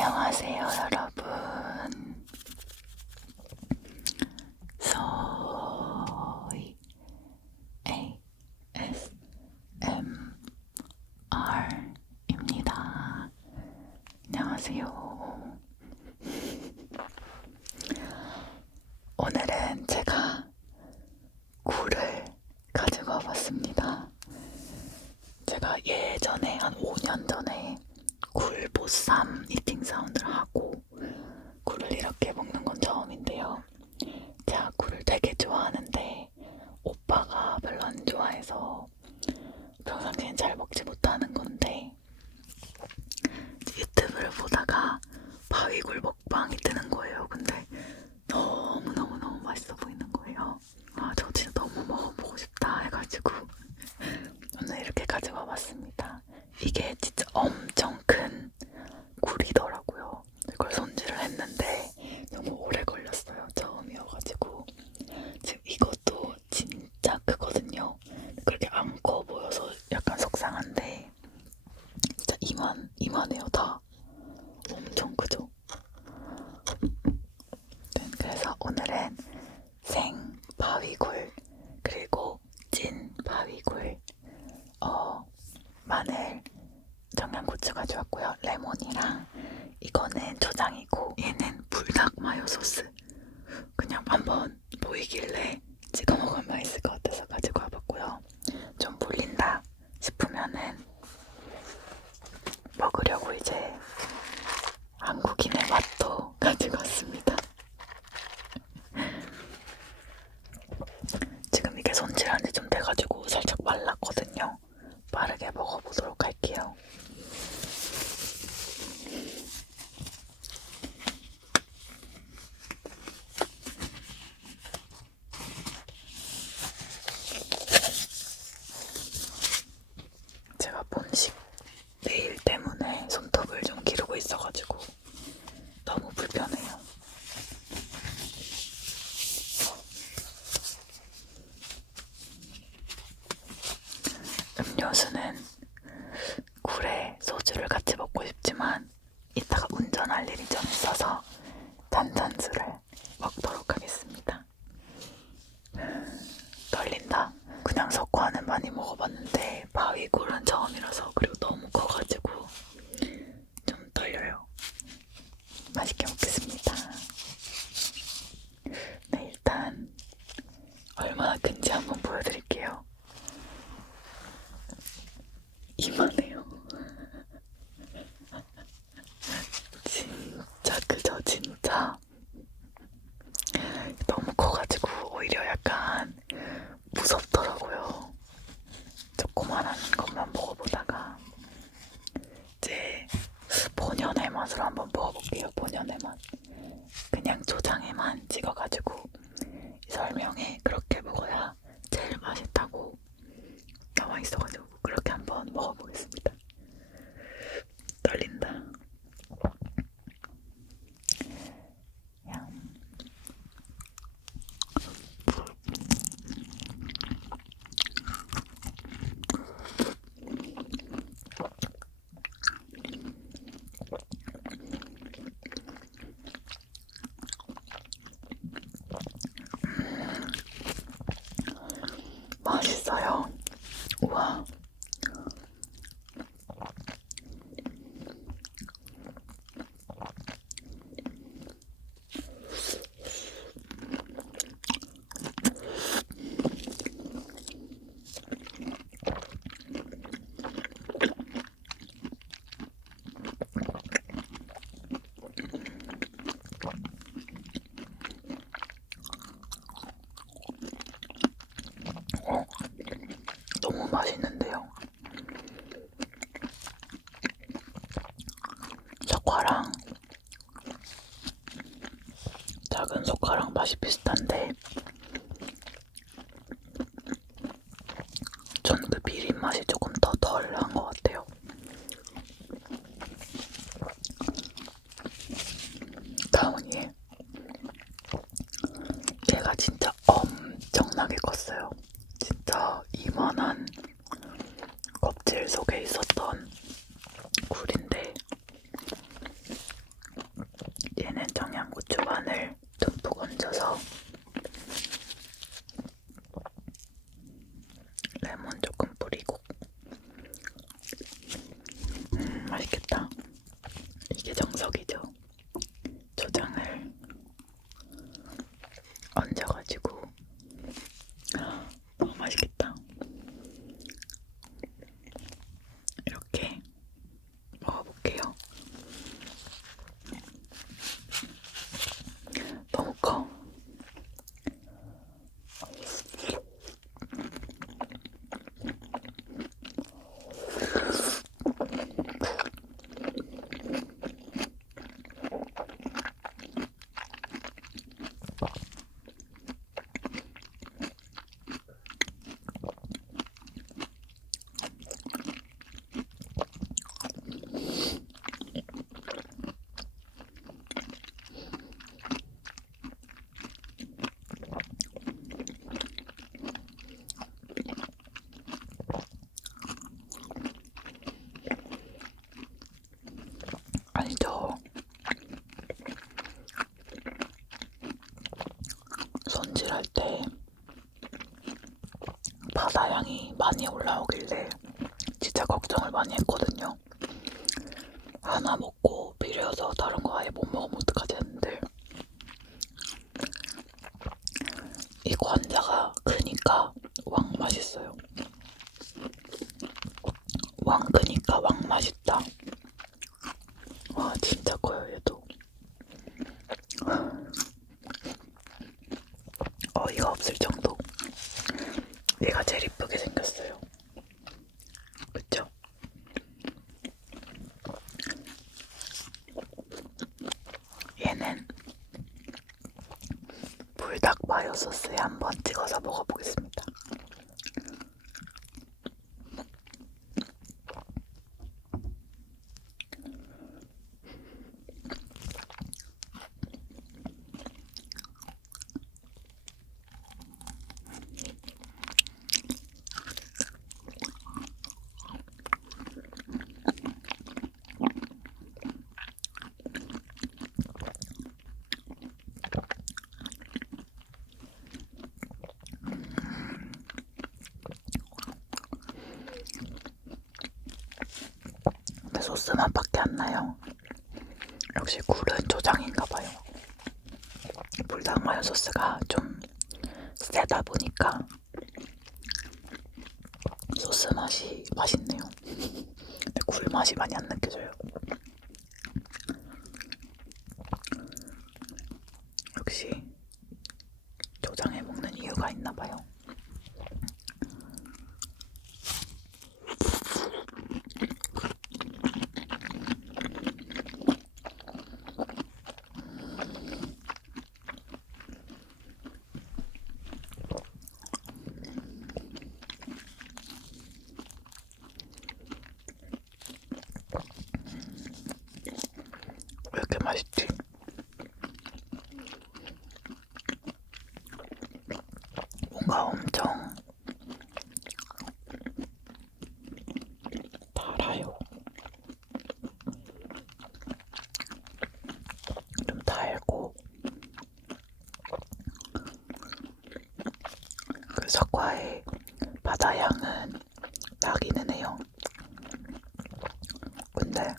안녕하세요, 여러분. 소희 ASMR입니다. 안녕하세요. 오늘은 제가 굴을 가지고 와봤습니다. 제가 예전에 한 5년 전에 굴 보쌈 이팅 사운드를 하고 굴을 이렇게 먹는 건 처음인데요. 제가 굴을 되게 좋아하는데 오빠가 별로 안 좋아해서 평상시엔 잘 먹지 못하는 건데 유튜브를 보다가 바위굴 먹방이 뜨는 거예요. 근데 너무너무너무 맛있어 보이는 거예요. 저 진짜 너무 먹어보고 싶다 해가지고 오늘 이렇게 가지고 와봤습니다. 이게 진짜 엄청 큰 굴이더라고요. 이걸 손질을 했는데 너무 오래 걸렸어요. 처음이어가지고. 지금 이것도 진짜 크거든요. 그렇게 안 커 보여서 약간 속상한데 진짜 이만해요. 다 엄청 크죠. 네, 그래서 오늘은 생 바위굴 그리고 찐 바위굴 마늘 청양고추 가져왔고요. 레몬이랑 이거는 초장이고 얘는 불닭 마요 소스. 그냥 한번 보이길래 찍어 먹으면 맛있을 것 같아서 가지고 와봤고요. 좀 불린다 싶으면은 먹으려고 이제 한국인의 맛도 가지고 왔습니다. 지금 이게 손질한 지 좀 돼가지고 살짝 말랐거든요. 빠르게 먹어보도록 할게요. 제가 본식 네일 때문에 손톱을 좀 기르고 있어가지고 너무 불편해요. 음료수는 굴에 소주를 같이 먹고 싶지만 이따가 운전할 일이 좀 있어서 탄산수를 먹도록 하겠습니다. 떨린다. 그냥 석화는 많이 먹어봤는데 바위굴은 처음이라서 그리고 너무 커가지고 좀 떨려요. 맛있게 먹겠습니다. 네, 일단 얼마나 큰지 한번 보여드릴게요. 이만해요. 진짜 크죠, 진짜. 너무 커가지고 오히려 약간 무섭더라고요. 조그만한 것만 먹어보다가 이제 본연의 맛으로 한번 먹어볼게요. 본연의 맛. 그냥 초장에만 찍어가지고 이 설명에 그렇게 먹어야 제일 맛있다고 나와 있어가지고 그렇게 한번 먹어보겠습니다. 떨린다. 맛있어요. 우와. 너무 맛있는데요. 석화랑 작은 석화랑 맛이 비슷한데 전 그 비린 맛이 조금 더 덜한 것 같아요. 다음은 얘가 진짜 엄청나게 컸어요. 진짜 이만한 껍질 속에 있었던 굴인데 얹어가지고 너무 맛있겠다. 이렇게 먹어볼게요. 너무 커. 아니죠. 손질할 때 바다 향이 많이 올라오길래 진짜 걱정을 많이 했거든요. 하나 먹고 비려서 다른 거 아예 못 먹으면 어떡하지 했는데 이 관자가 크니까 왕 맛있어요. 왕 크니까 왕 맛있다. 와 진짜 커요 얘도. 어이가 없을 정도. 얘가 제일 이쁘게 생겼어요. 그쵸? 얘는 불닭 마요 소스에 한번 찍어서 먹어보겠습니다. 근데 소스 맛밖에 안 나요. 역시 굴은 조장인가봐요. 불닭 마요 소스가 좀 세다 보니까 소스 맛이 맛있네요. 근데 굴 맛이 많이 안 느껴져요. 역시 조장해 먹는 이유가 있나봐요. 왜 이렇게 맛있지? 뭔가 엄청 달아요. 좀 달고 그 석화의 바다향은 나기는 해요. 근데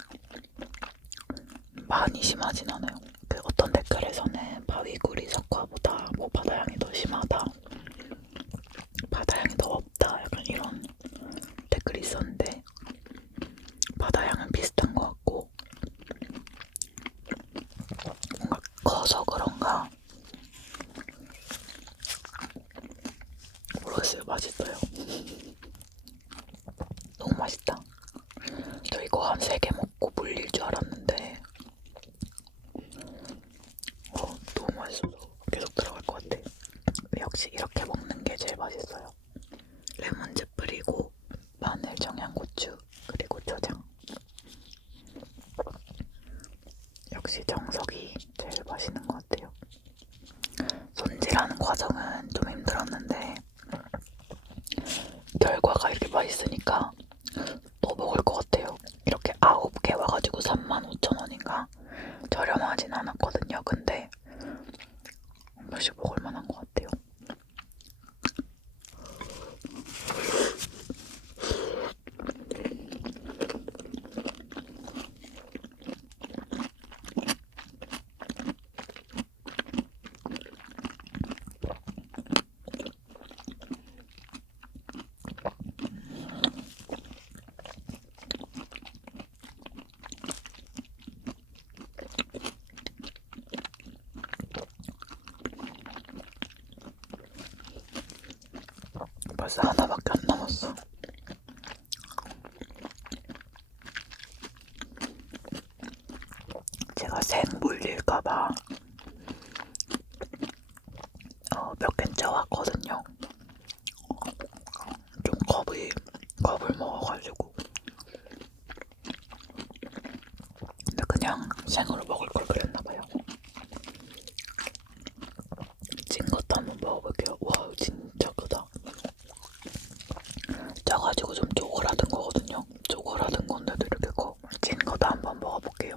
많이 심하진 않아요. 그 어떤 댓글에서는 바위굴이 석화보다 뭐 바다향이 더 심하다, 바다향이 더 없다, 약간 이런 댓글이 있었는데 바다향은 비슷한 것 같고 뭔가 커서 그런가 모르겠어요. 맛있어요. 너무 맛있다. 저 이거 한 3개 먹고 물릴 줄 알았는데 너무 맛있어서 계속 들어갈 것 같아. 역시 이렇게 먹는 게 제일 맛있어요. 레몬즙 뿌리고 마늘, 청양고추 그리고 초장. 역시 정석이 제일 맛있는 것 같아요. 손질하는 과정은 좀 힘들었는데 결과가 이렇게 맛있으니까 또 먹을 것 같아요. 이렇게 9개 와가지고 35,000원인가? 저렴하진 않았거든요. 근데 한 번씩 먹을 만한 것 같아요. 벌써 하나밖에 안 남았어. 제가 생 물릴까봐 몇 캔 쪄왔거든요. 좀 겁을 먹어가지고. 근데 그냥 생으로 먹을 걸 그랬나봐요. 찐 것도 한번 먹어볼게요. 와, 진짜 크다. 쪄가지고 좀 쪼그라든 거거든요. 쪼그라든 건데도 이렇게 커. 찐 것도 한번 먹어볼게요.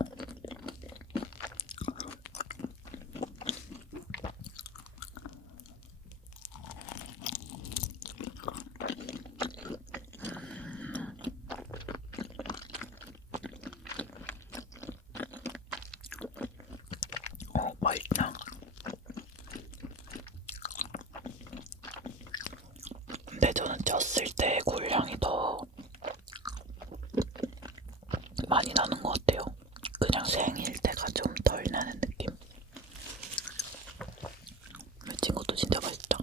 맛있다. 근데 저는 쪘을 때 굴향이 더 많이 나는 것 같아요. 그냥 생일 때가 좀 덜 나는 느낌. 맺힌 것도 진짜 맛있다.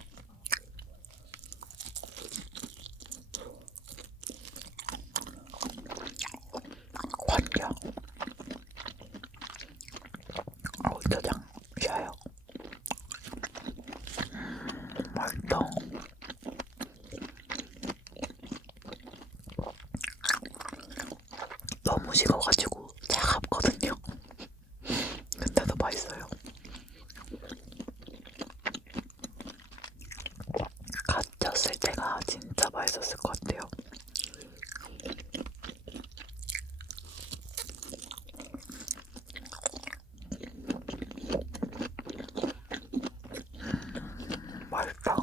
관자. 겨장 샤요. 맛있다. 너무 식어가지고 차갑거든요. 근데도 맛있어요. 갓 쪘을 때가 진짜 맛있었을 것 같아요. 맛있다.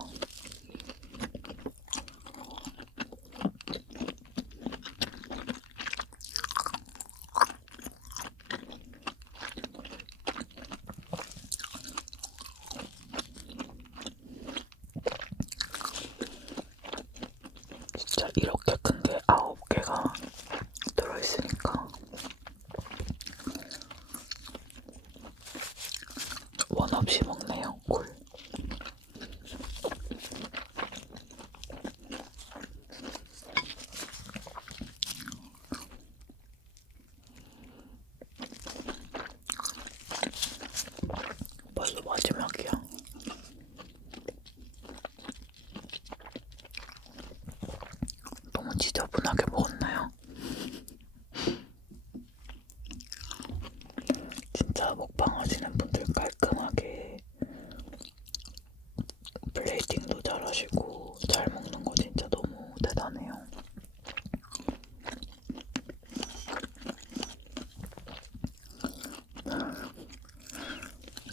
진짜 이렇게 큰 게 9개가 들어있으니까 원 없이 먹네요, 굴. 벌써 마지막이야. 너무 지저분하게 먹었나요? 진짜 먹방 하시는 분들 깔끔하게 플레이팅도 잘하시고 잘 먹는 거 진짜 너무 대단해요.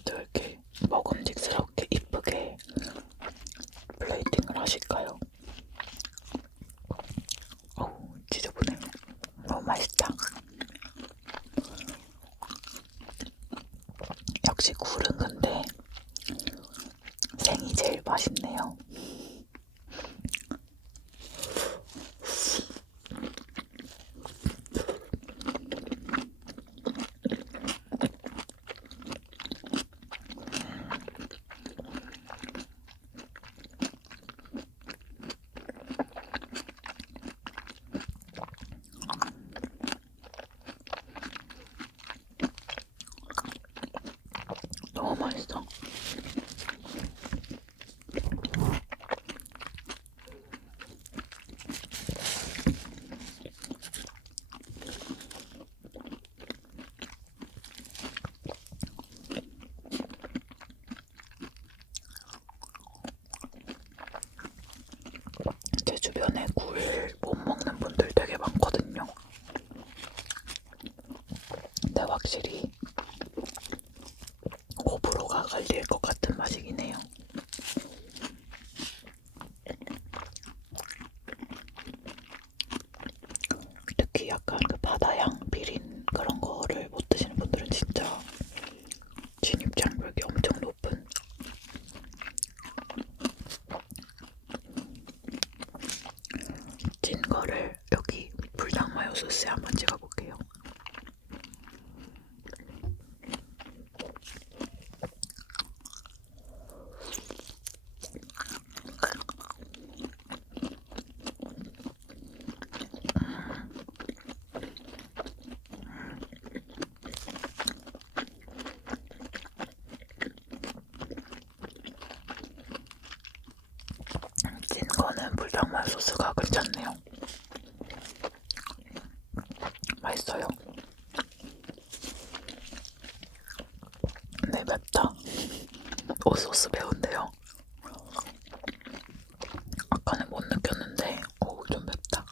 또 이렇게 먹음직스럽게 이쁘게 플레이팅을 하실까요? 어우, 지저분해. 너무 맛있다. 역시 굴은 근데 생이 제일 맛있네요. 너무 맛있어. 제 주변에 굴 못 먹는 분들 되게 많거든요. 근데 확실히 호불호가 갈릴 것 같은 맛이긴 해요. 특히 약간 그 바다향 비린 그런 거를 못 드시는 분들은 진짜 진입장벽이 엄청 높은. 찐 거를 여기 불닭마요 소스에 한번 찍어볼게요. 이거는 불닭말 소스가 괜찮네요. 맛있어요. 네, 맵다. 오, 소스 매운데요. 아까는 못 느꼈는데, 오, 좀 맵다.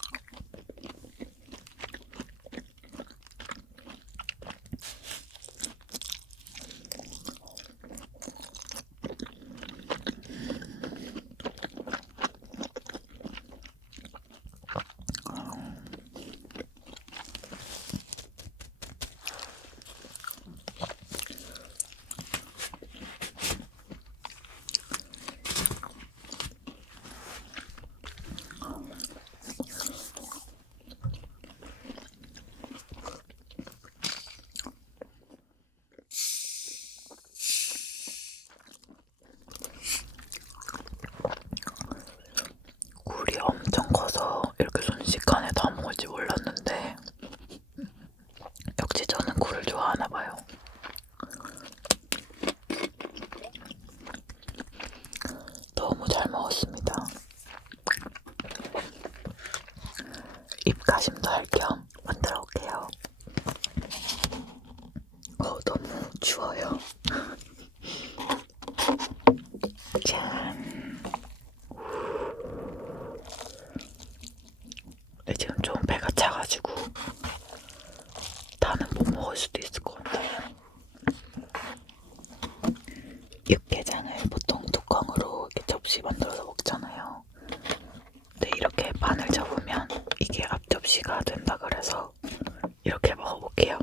굴이 엄청 커서 이렇게 순식간에 다 먹을지 몰랐는데 역시 저는 굴을 좋아하나 봐요. 너무 잘 먹었습니다. 입가심도 할 겸 만들어 올게요. 너무 추워요. 짠. 지금 좀 배가 차가지고 다는 못 먹을 수도 있을 것 같아요. 육개장을 보통 뚜껑으로 이렇게 접시 만들어서 먹잖아요. 근데 이렇게 반을 접으면 이게 앞접시가 된다 그래서 이렇게 먹어볼게요.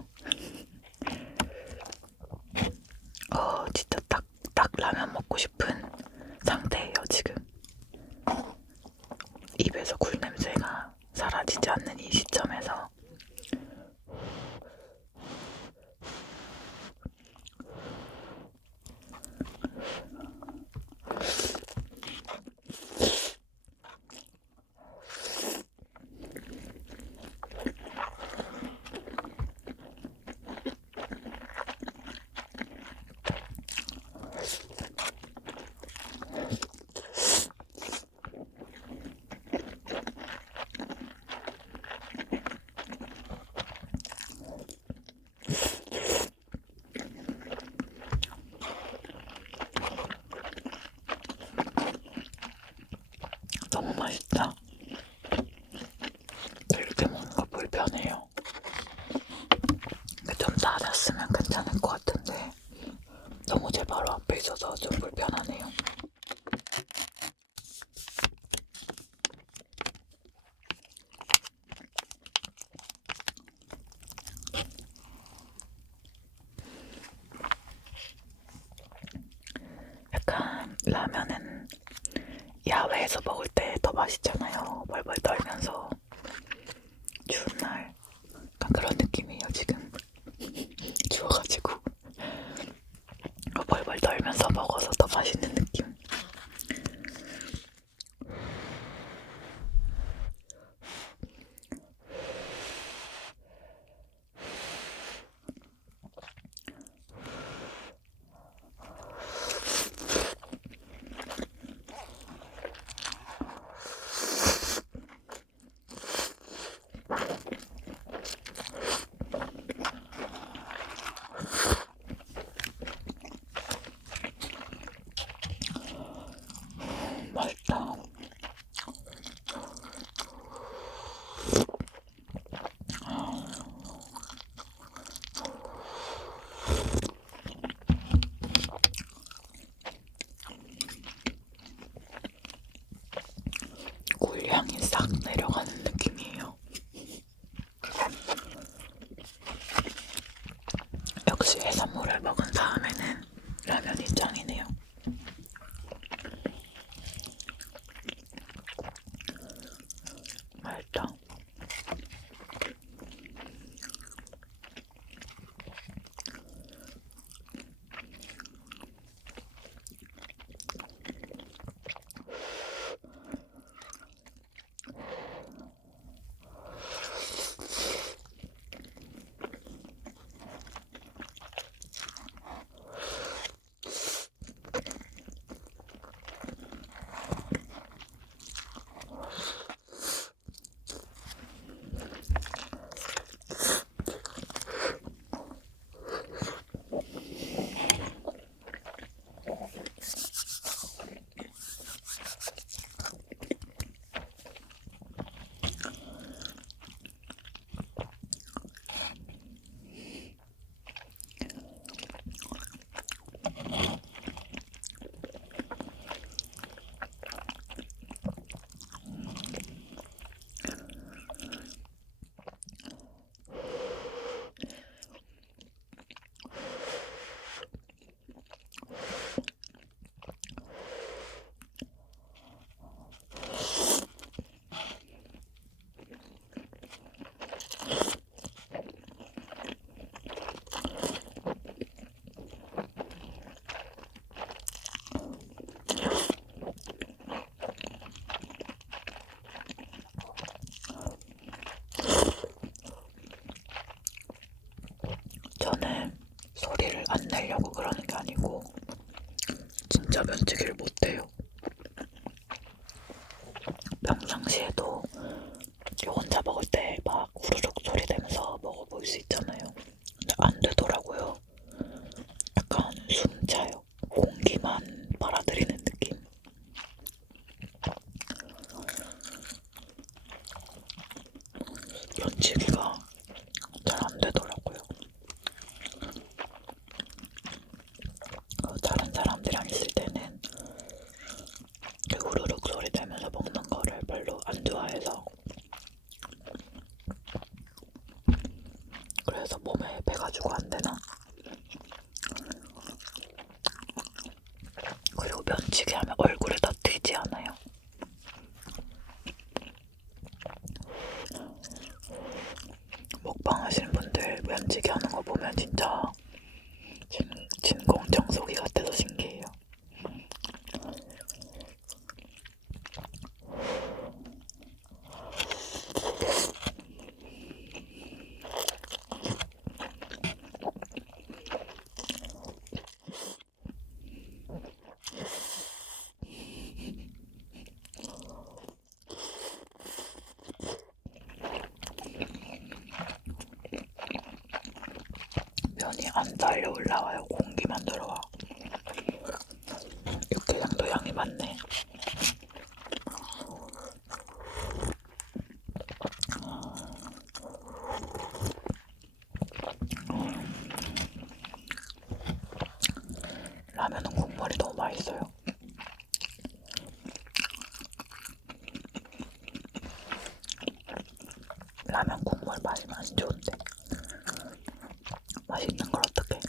진짜 딱 라면 먹고 싶은 상태예요, 지금. 입에서 굴 냄새가 사라지지 않는 이 시점에서 너무 맛있다. 이렇게 먹는 거 불편해요. 좀 낮았으면 괜찮을 것 같은데 너무 제 바로 앞에 있어서 좀 불편하네요. 약간 라면은 야외에서 먹을 때 더 맛있잖아요. 벌벌 떨면서 추운 날 약간 그런 느낌이에요. 지금 추워가지고 벌벌 떨면서 먹어서 더 맛있는 느낌. 맛있다. 굴향이 싹 내려가는 느낌이에요. 역시 해산물을 먹은 다음에는 라면이 짱이네요. 맛있다. 면치기를 못해요. 평상시에도 혼자 먹을 때 막 후루룩 소리 내면서 먹어볼 수 있잖아요. 근데 안 되더라고요. 약간 숨차요. 공기만 빨아들이는 느낌. 면치기가 잘 안 되더라고요. 다른 사람들이랑 있을 때는 그 후루룩 소리 내면서 먹는 거를 별로 안 좋아해서 그래서 몸에 배가지고 안 되나? 그리고 면치기 하면 얼굴에 다 튀지 않아요? 먹방 하시는 분들 면치기 하는 거 보면 진짜 진공청소기 같아서 신기해요. 면이 안 달려 올라와요. 공기만 들어와. 육개장도 양이 많네. 라면은 국물이 너무 맛있어요. 라면 국물 맛이 많이 좋은데 맛있는 걸 어떡해.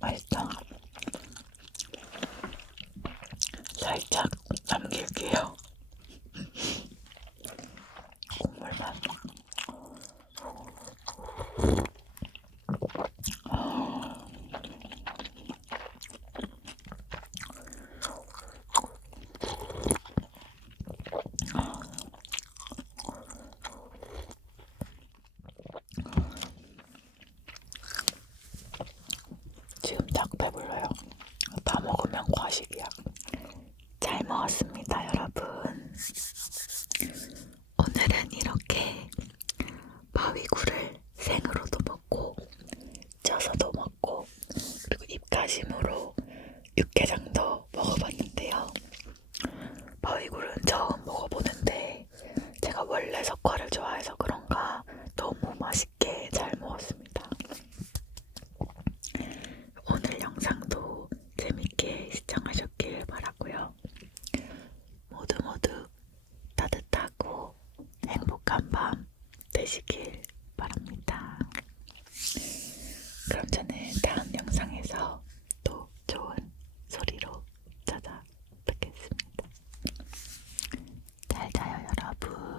맛있다. 살짝 남길게요. 국물만. 지금 딱 배불러요. 다 먹으면 과식이야. 잘 먹었습니다, 여러분. 오늘은 이렇게 바위굴을 생으로도 먹고 쪄서도 먹고 그리고 입가심으로 육개장도 먹어봤는데요. 바위굴은 처음 먹어보는데 제가 원래 석화를 좋아해서 그런가 너무 맛있게 잘 먹었습니다. 오늘 영상도 재밌게 시청하셨길 바라고요. 모두 따뜻하고 행복한 밤 되시길 바랍니다. 그럼 저는 다음 영상에서 또 좋은 소리로 찾아뵙겠습니다. 잘 자요, 여러분.